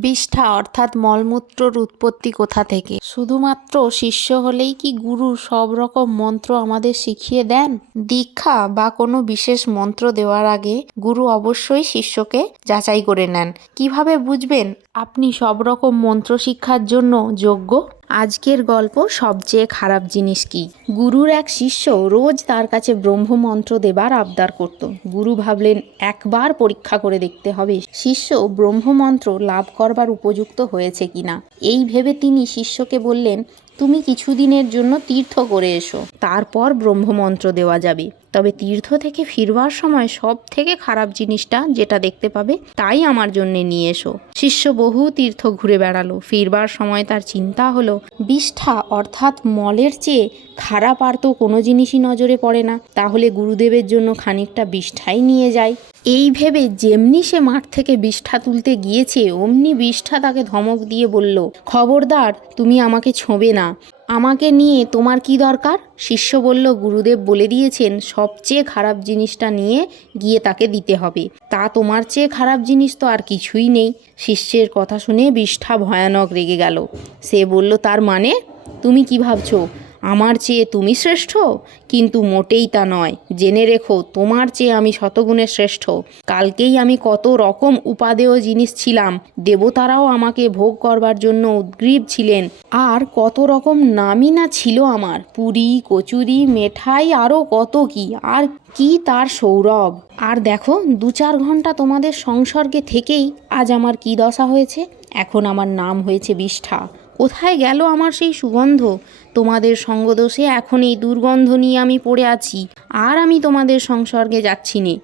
বিষ্ঠা অর্থাৎ মলমূত্রর উৎপত্তি কোথা থেকে? শুধুমাত্র শিষ্য হলেই কি গুরু সব রকম মন্ত্র আমাদের শিখিয়ে দেন? দীক্ষা বা কোনো বিশেষ মন্ত্র দেওয়ার আগে গুরু অবশ্যই শিষ্যকে যাচাই করে নেন। কীভাবে বুঝবেন? আপনি সব রকম মন্ত্র শিক্ষার জন্য যোগ্য? আজকের গল্প সবচেয়ে খারাপ জিনিস কি? গুরুর এক শিষ্য রোজ তার কাছে ব্রহ্মমন্ত্র দেবার আবদার করত। গুরু ভাবলেন, একবার পরীক্ষা করে দেখতে হবে, শিষ্য ব্রহ্মমন্ত্র লাভ করবার উপযুক্ত হয়েছে কিনা? এই ভেবে তিনি শিষ্যকে বললেন, তুমি কিছুদিনের জন্য তীর্থ করে এসো, তারপর ব্রহ্মমন্ত্র দেওয়া যাবে। তবে তীর্থ থেকে ফিরবার সময় সব থেকে খারাপ জিনিসটা যেটা দেখতে পাবে, তাই আমার জন্য নিয়ে এসো। শিষ্য বহু তীর্থ ঘুরে বেড়ালো। ফিরবার সময় তার চিন্তা হলো, বিষ্ঠা অর্থাৎ মলের চেয়ে খারাপ আর তো কোনো জিনিসই নজরে পড়ে না। তাহলে গুরুদেবের জন্য খানিকটা বিষ্ঠাই নিয়ে যায় এই ভেবে যেমনি সে মাঠ থেকে বিষ্ঠা তুলতে গিয়েছে, অমনি বিষ্ঠা তাকে ধমক দিয়ে বলল, খবরদার, তুমি আমাকে ছোঁবে না। আমাকে নিয়ে তোমার কি দরকার? শিষ্য বলল, গুরুদেব বলে দিয়েছেন, সবচেয়ে খারাপ জিনিসটা নিয়ে গিয়ে তাকে দিতে হবে। তা তোমার চেয়ে খারাপ জিনিস তো আর কিছুই নেই। শিষ্যের কথা শুনে বিষ্ঠা ভয়ানক রেগে গেল। সে বলল, তার মানে? তুমি কি ভাবছ? আমার চেয়ে তুমি শ্রেষ্ঠ? কিন্তু মোটেই তা নয়। জেনে রেখো, তোমার চেয়ে আমি শতগুণে শ্রেষ্ঠ। কালকেই আমি কত রকম উপাদেয় জিনিস ছিলাম। দেবতারাও আমাকে ভোগ করবার জন্য উদ্গ্রীব ছিলেন। আর কত রকম নামই না ছিল আমার। পুরি, কচুরি, মেঠাই আরও কত কি। আর কি তার সৌরভ? আর দেখো দু চার ঘণ্টা তোমাদের সংসর্গে থেকেই আজ আমার কি দশা হয়েছে? এখন আমার নাম হয়েছে বিষ্ঠা। কোথায় গেল আমার সেই সুগন্ধ? তোমাদের সঙ্গদোষে এখন এই দুর্গন্ধ নিয়ে আমি পড়ে আছি। আর আমি তোমাদের সংসর্গে যাচ্ছি নে।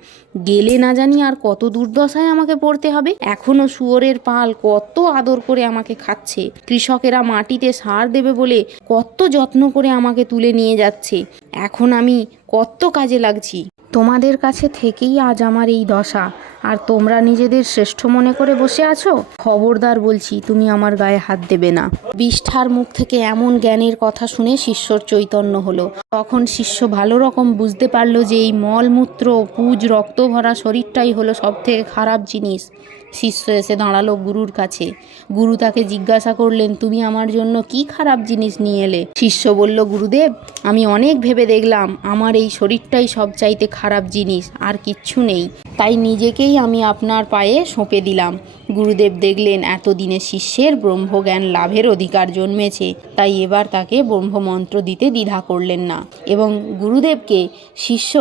গেলে না জানি আর কত দুর্দশায় আমাকে পড়তে হবে। এখনও শুয়োরের পাল কত আদর করে আমাকে খাচ্ছে। কৃষকেরা মাটিতে সার দেবে বলে কত যত্ন করে আমাকে তুলে নিয়ে যাচ্ছে। এখন আমি কত কাজে লাগছি। তোমাদের কাছে থেকেই আজ আমার এই দশা। আর তোমরা নিজেদের শ্রেষ্ঠ মনে করে বসে আছো? খবরদার বলছি, তুমি আমার গায়ে হাত দেবে না। বিষ্ঠার মুখ থেকে এমন জ্ঞানের কথা শুনে শিষ্যর চৈতন্য হলো। তখন শিষ্য ভালো রকম বুঝতে পারল যে এই মলমূত্র, পুজ, রক্ত ভরা শরীরটাই হলো সব থেকে খারাপ জিনিস। শিষ্য এসে দাঁড়াল গুরুর কাছে। গুরু তাকে জিজ্ঞাসা করলেন, তুমি আমার জন্য কি খারাপ জিনিস নিয়ে এলে? শিষ্য বলল, গুরুদেব, আমি অনেক ভেবে দেখলাম। আমার এই শরীরটাই সব সবচাইতে খারাপ জিনিস, আর কিচ্ছু নেই। তাই নিজেকেই আমি আপনার পায়ে সঁপে দিলাম। গুরুদেব দেখলেন এতদিনে শিষ্যের ব্রহ্মজ্ঞান লাভের অধিকার জন্মেছে, তাই এবার তাকে ব্রহ্মমন্ত্র দিতে দ্বিধা করলেন না। এবং গুরুদেবকে শিষ্য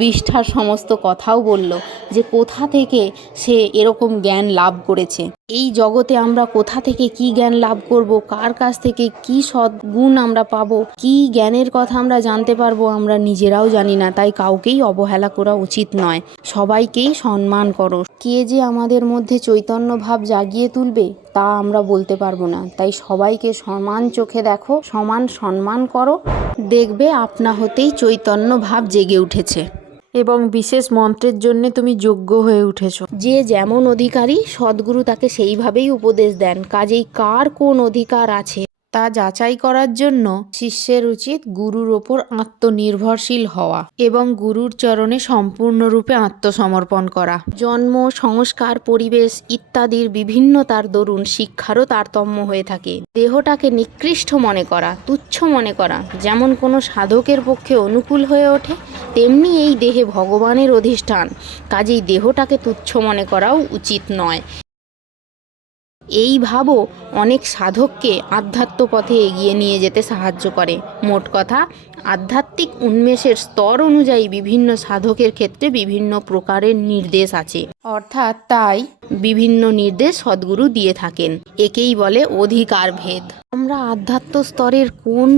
বিষ্ঠার সমস্ত কথাও বলল যে, কোথা থেকে সে এরকম জ্ঞান লাভ করেছে? এই জগতে আমরা কোথা থেকে কি জ্ঞান লাভ করব? কার কাছ থেকে কি সদ্গুণ আমরা পাবো? কি জ্ঞানের কথা আমরা জানতে পারব আমরা নিজেরাও জানি না, তাই কাউকেই অবহেলা করা উচিত নয়। সবাইকেই সম্মান করো। কে যে আমাদের মধ্যে চৈতন্য ভাব জাগিয়ে তুলবে, তা আমরা বলতে পারব না। তাই সবাইকে সমান চোখে দেখো, সমান সম্মান করো। দেখবে আপনা হতেই চৈতন্য ভাব জেগে উঠেছে। এবং বিশেষ মন্ত্রের জন্য তুমি যোগ্য হয়ে উঠেছ। যে যেমন অধিকারী, সদ্গুরু তাকে সেইভাবেই উপদেশ দেন, কাজেই কার কোন অধিকার আছে? তা যাচাই করার জন্য শিষ্যের উচিত গুরুর ওপর আত্মনির্ভরশীল হওয়া এবং গুরুর চরণে সম্পূর্ণরূপে আত্মসমর্পণ করা। জন্ম, সংস্কার, পরিবেশ ইত্যাদির বিভিন্নতার দরুন শিক্ষারও তারতম্য হয়ে থাকে। দেহটাকে নিকৃষ্ট মনে করা, তুচ্ছ মনে করা, যেমন কোনো সাধকের পক্ষে অনুকূল হয়ে ওঠে, তেমনি এই দেহে ভগবানের অধিষ্ঠান। কাজেই দেহটাকে তুচ্ছ মনে করাও উচিত নয়। এই ভাবও অনেক সাধককে আধ্যাত্ম পথে এগিয়ে নিয়ে যেতে সাহায্য করে। মোট কথা, আধ্যাত্মিক উন্মেষের স্তর অনুযায়ী বিভিন্ন সাধকের ক্ষেত্রে বিভিন্ন প্রকারের নির্দেশ আছে। অর্থাৎ তাই বিভিন্ন নির্দেশ সদ্গুরু দিয়ে থাকেন। একেই বলে অধিকার ভেদ আমরা আধ্যাত্ম স্তরের কোন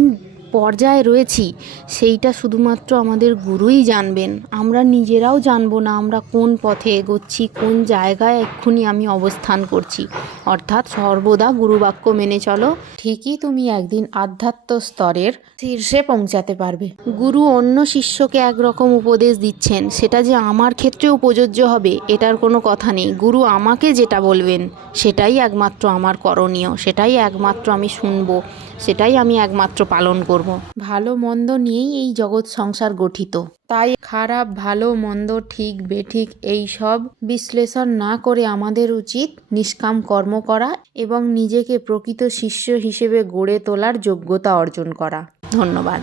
পর্যায়ে রয়েছি, সেইটা শুধুমাত্র আমাদের গুরুই জানবেন। আমরা নিজেরাও জানব না আমরা কোন পথে এগোচ্ছি, কোন জায়গায় এক্ষুনি আমি অবস্থান করছি। অর্থাৎ সর্বদা গুরুবাক্য মেনে চলো। ঠিকই তুমি একদিন আধ্যাত্ম স্তরের শীর্ষে পৌঁছাতে পারবে। গুরু অন্য শিষ্যকে একরকম উপদেশ দিচ্ছেন, সেটা যে আমার ক্ষেত্রেও প্রযোজ্য হবে, এটার কোনো কথা নেই। গুরু আমাকে যেটা বলবেন, সেটাই একমাত্র আমার করণীয়, সেটাই একমাত্র আমি শুনব। সেটাই আমি একমাত্র পালন করব। ভালো মন্দ নিয়েই এই জগৎ সংসার গঠিত। তাই খারাপ, ভালো, মন্দ, ঠিক, বেঠিক এই সব বিশ্লেষণ না করে আমাদের উচিত নিষ্কাম কর্ম করা এবং নিজেকে প্রকৃত শিষ্য হিসেবে গড়ে তোলার যোগ্যতা অর্জন করা। ধন্যবাদ।